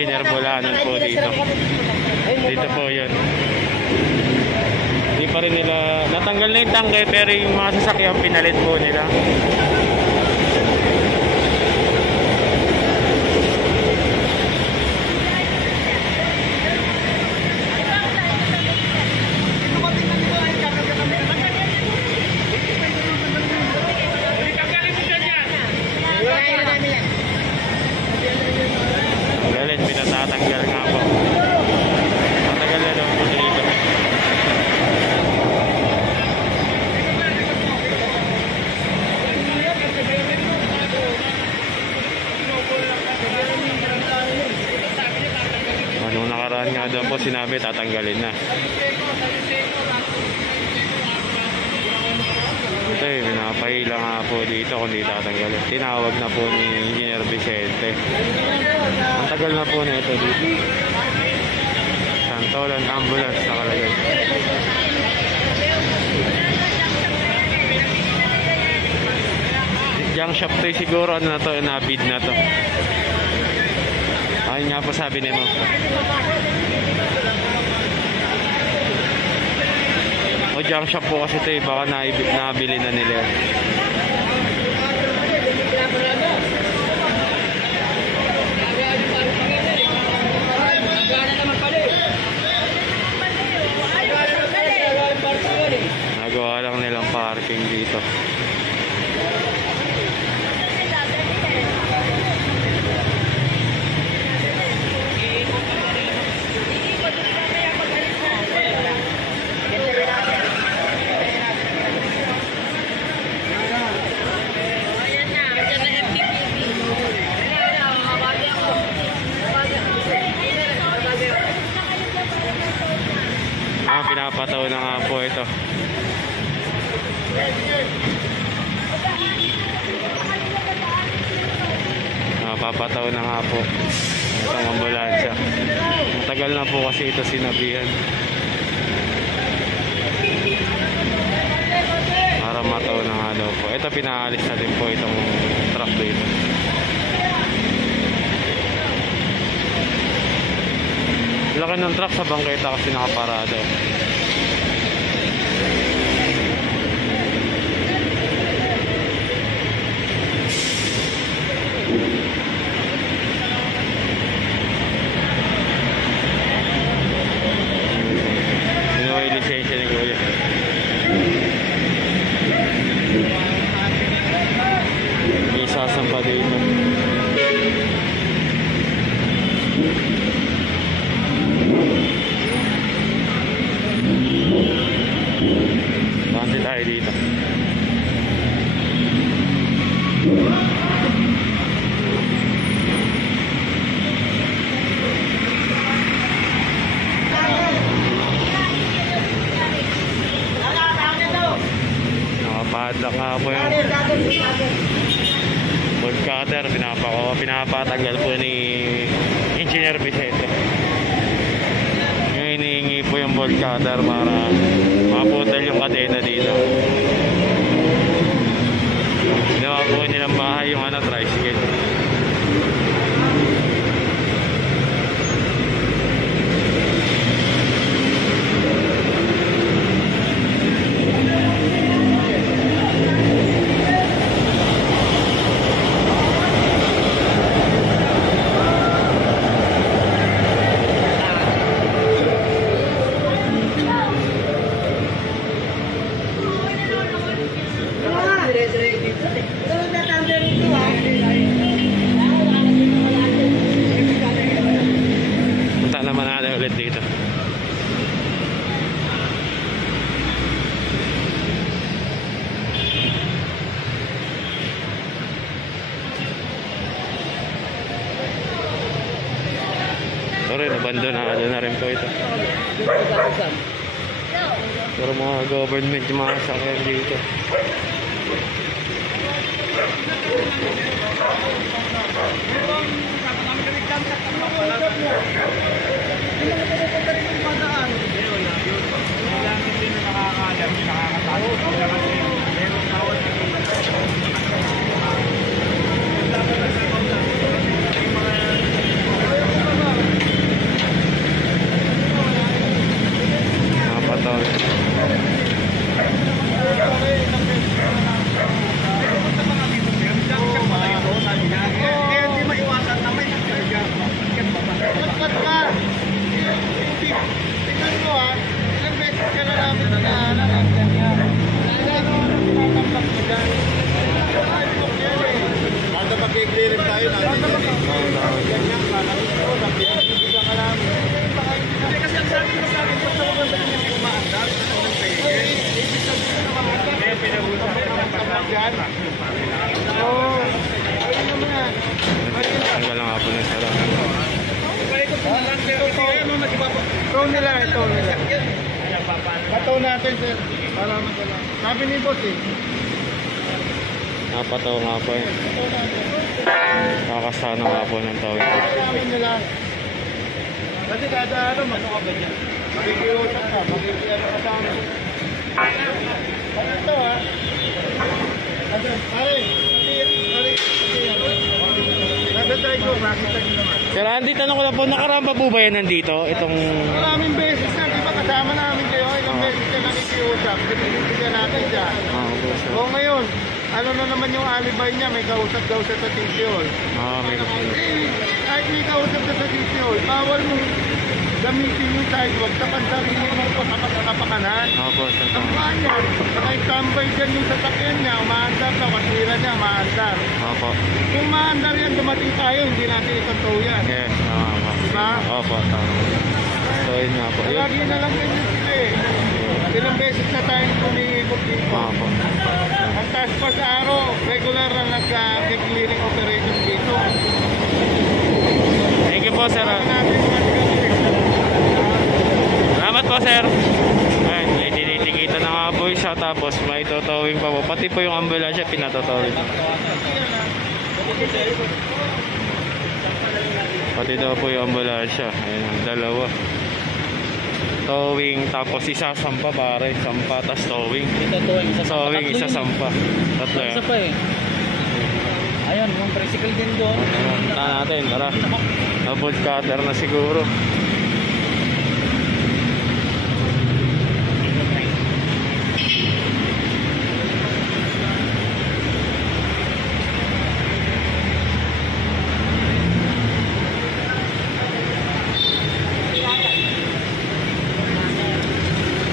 Engineer Bulanon po dito. Dito po yun. Hindi pa rin nila, natanggal na yung tangke pero yung mga sasakyan pinalit po nila. Tanggalin, pinatatanggal nga po. Matagal na daw po dito. Anong nakaraan nga daw po sinabi tatanggalin na. Ito eh, pinapahila nga po dito kung di tatanggalin. Tinawag na po ni Engineer Vicente. Ang tagal na po na ito dito. Santolan ambulance nakalagay. Junk shop to siguro, ano na to, nabid na to. Ayun nga po sabi ni mo. O junk shop po kasi ito eh, baka nabili na nila. Nagawa lang nilang parking dito. Pinapataw na nga po ito. Papataw na nga po itong ambulansya. Matagal na po kasi ito sinabihan. Para mataw na nga daw po. Ito pinaalis na din po itong truck dito. Laki ng truck sa bangketa kasi nakaparado. Inuwi lisensya ni Kuya. May sasampa dito. Bante tayo dito. Nakapadlock nga po yung bolt cutter. Pinapatanggal po ni Engineer Vicente. Ngayon hinihingi po yung bolt cutter para maputol yung kadena dito. Ginawa po nilang bahay yung tricycle. Punta naman natin ulit dito. Sorry, nabandonado na rin po ito. Pero mga government yung mga sakyan dito. Ito nila. Pataw natin, sir. Para magala. Sabi ni boss eh. Napataw nga po eh. Kakasana nga po ng tawid. Sabi nila. Kasi kada ano, magkakabad yan. Makikiusap ka, makikiano ka sa amin. Ano ito ha? Pare, nagatry ko, makita nyo naman. Pero Andy, tanong ko lang po, nakaramba po ba yan nandito? Itong... Maraming beses na, di ba kasama namin kayo? Ilang beses na nakikiusap, pinibigyan natin dyan. O ngayon, ano na naman yung alibay niya, may kausap daw siya sa TCOL. May kausap. Kahit may kausap siya sa TCOL, bawal mo gamitin yung sidewalk sa pansarili mo po sa kapakanan. Opo, sir. Ang kanyan, naka-standby dyan yung sasakyan niya, umaandar na, kasira niya, umaandar. Opo. Kung umaandar yan, dumating tayo, hindi natin isantaw yan. Yes, Diba? Opo, tama. So, yun nga po. Lagi na lang ganyan sila eh. Ilang beses na tayong umiikot dito. Opo. Ang task force araw, regular na nag-clearing operation dito. Thank you po, sir. Salamat po, sir. Ayan, may tinitikita na nga po siya, tapos may totowing pa po. Pati po yung ambulansya, pinatotowing. Pati daw po yung ambulansya. Ayan, dalawa. Towing, tapos isa sampa pare. Sampa, tas towing. Towing, isa sampa. Tatlo yan. Isa pa eh. Ayun, yung tricycle din doon. Punta natin, tara. Double cutter na siguro.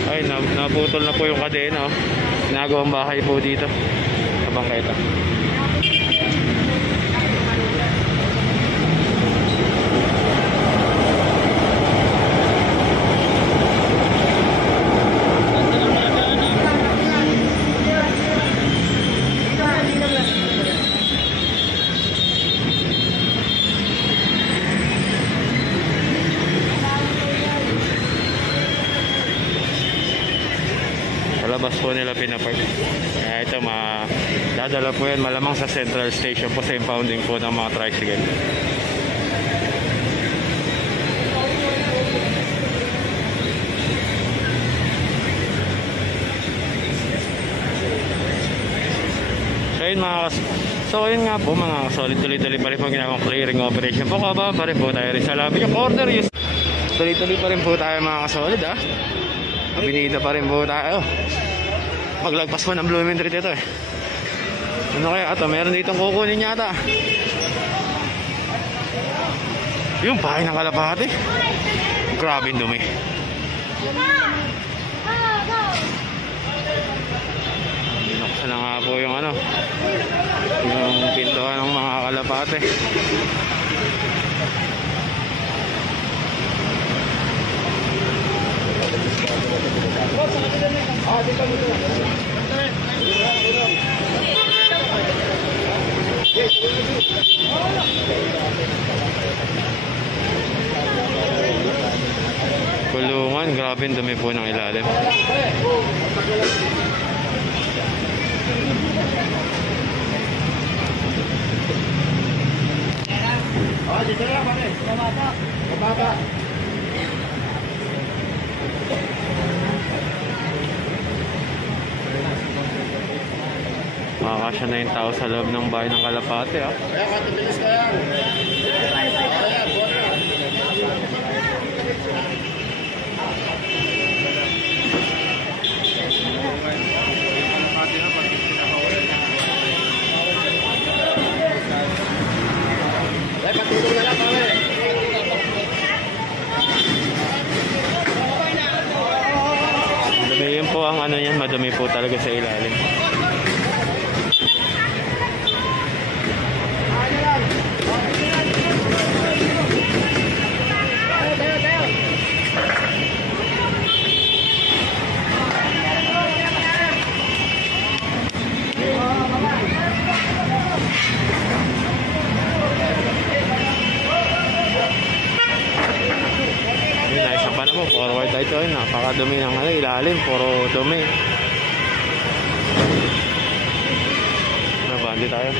Ay, naputol na po yung kadena. Oh. Ginagawang bahay po dito sa bangketa. Labas po nila pinapark. Kaya ito dadala po yan malamang sa central station po sa impounding po ng mga tricycle. So yun nga po mga solid tuloy-tuloy pa rin po ginagawang clearing operation po. Kaba pa rin po tayo rin sa labi yung corner. Tuloy-tuloy pa rin po tayo mga kasolid ha. Abinida pa rin po tayo. Maglagpas po ng Blooming Street ito eh. Ano kaya ito? Meron ditong kukunin yata. Yung bahay ng kalapati. Grabe yung dumi. Binuksan na nga po yung yung pintuan ng mga kalapati. Kulungan, grabe ang dumi po ng ilalim. Makakasya na yung tao sa loob ng bahay ng kalapate ha. Kaya katibilis ka yan. Madumi yun po ang yan, madumi po talaga sa ilalim. Yun, ayos pa naman. mo, forward tayo ito. Napakadumi ng ilalim. Puro dumi. Nabandi tayo.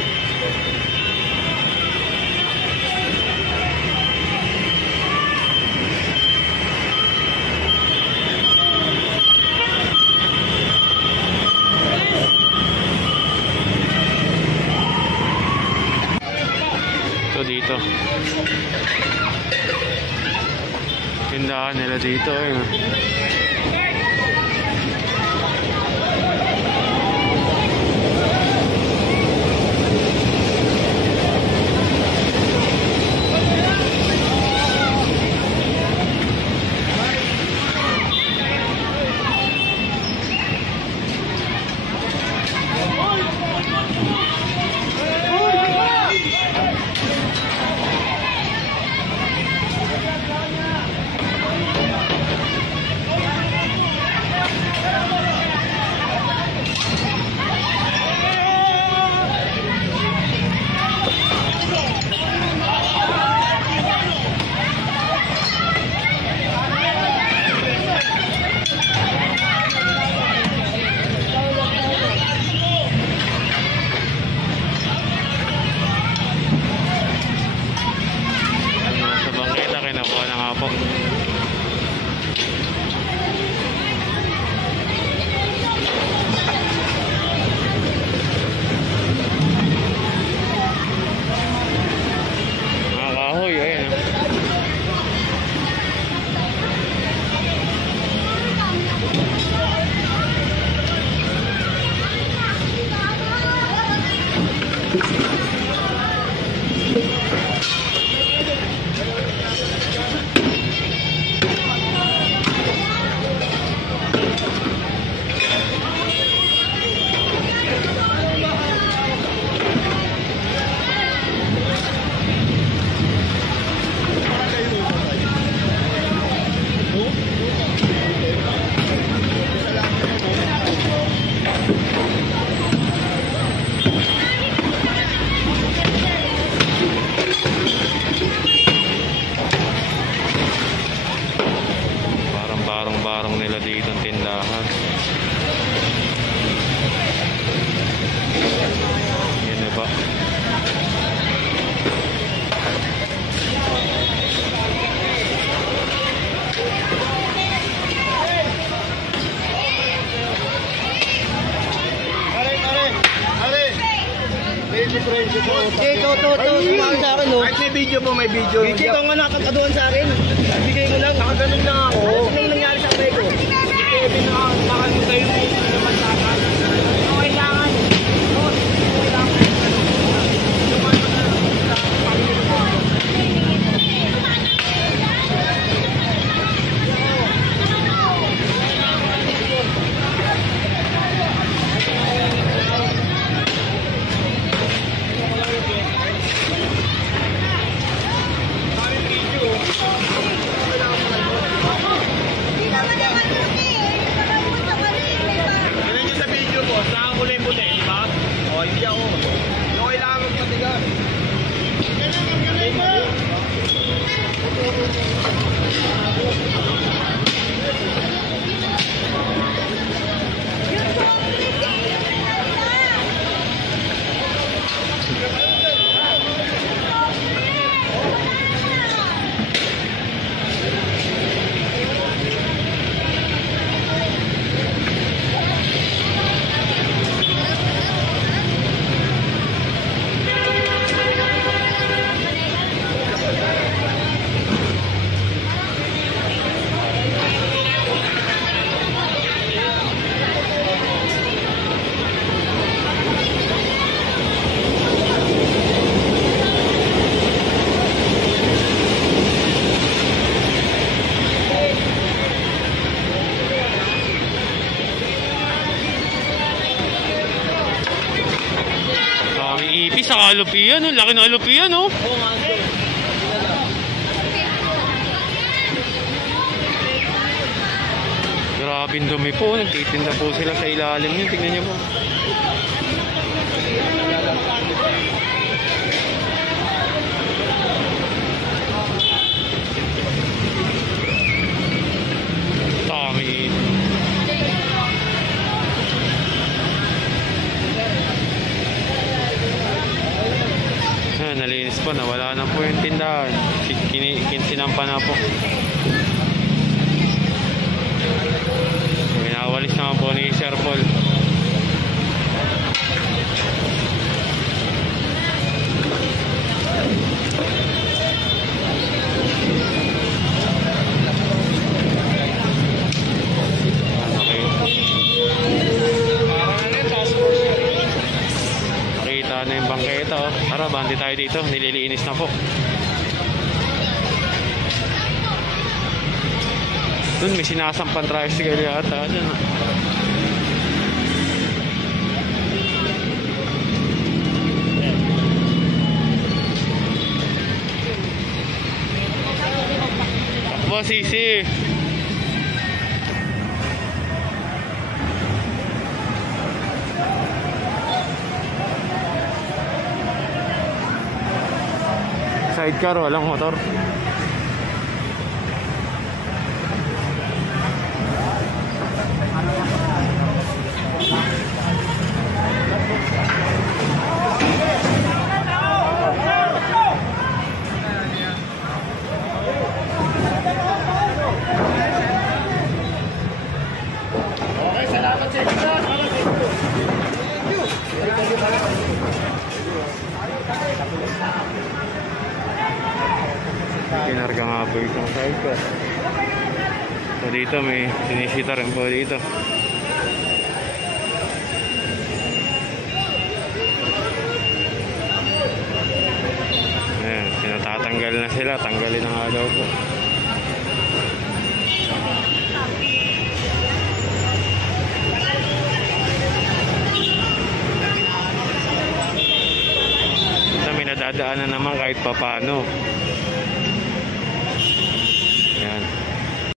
Dito tindahan nila dito barong nila dito ang tindahan. Yan na ba? Sumali sa akin, no? Ay, may video po, may video. Hindi ko nga nakakaduan sa akin. Bigay mo lang, nakaganon lang ako. Ano nang nangyari sa akin ko? Hindi na nakaganon kayo na yun naman sa akin. Ano kailangan? Ipis sa alupian, oh. Laki ng alupian, oh. Grabe dumi po. Nagtitinda po sila sa ilalim niyo. Tingnan niyo po. po yung tindahan. Sinampa na po. Winawalis naman po ni Sir Paul. Nakita na yung bangketa, oh. Tara, bandi tayo dito. Nililinis na po. Doon may sinasampan tricycle yata dyan. Takbo, sisi. Sidecar, walang motor. Kinarga nga po itong sidecar. So dito may sinisita rin po dito. Ayan, sinatatanggal na sila. Tanggalin na nga daw po. Ito may nadadaanan naman kahit papano.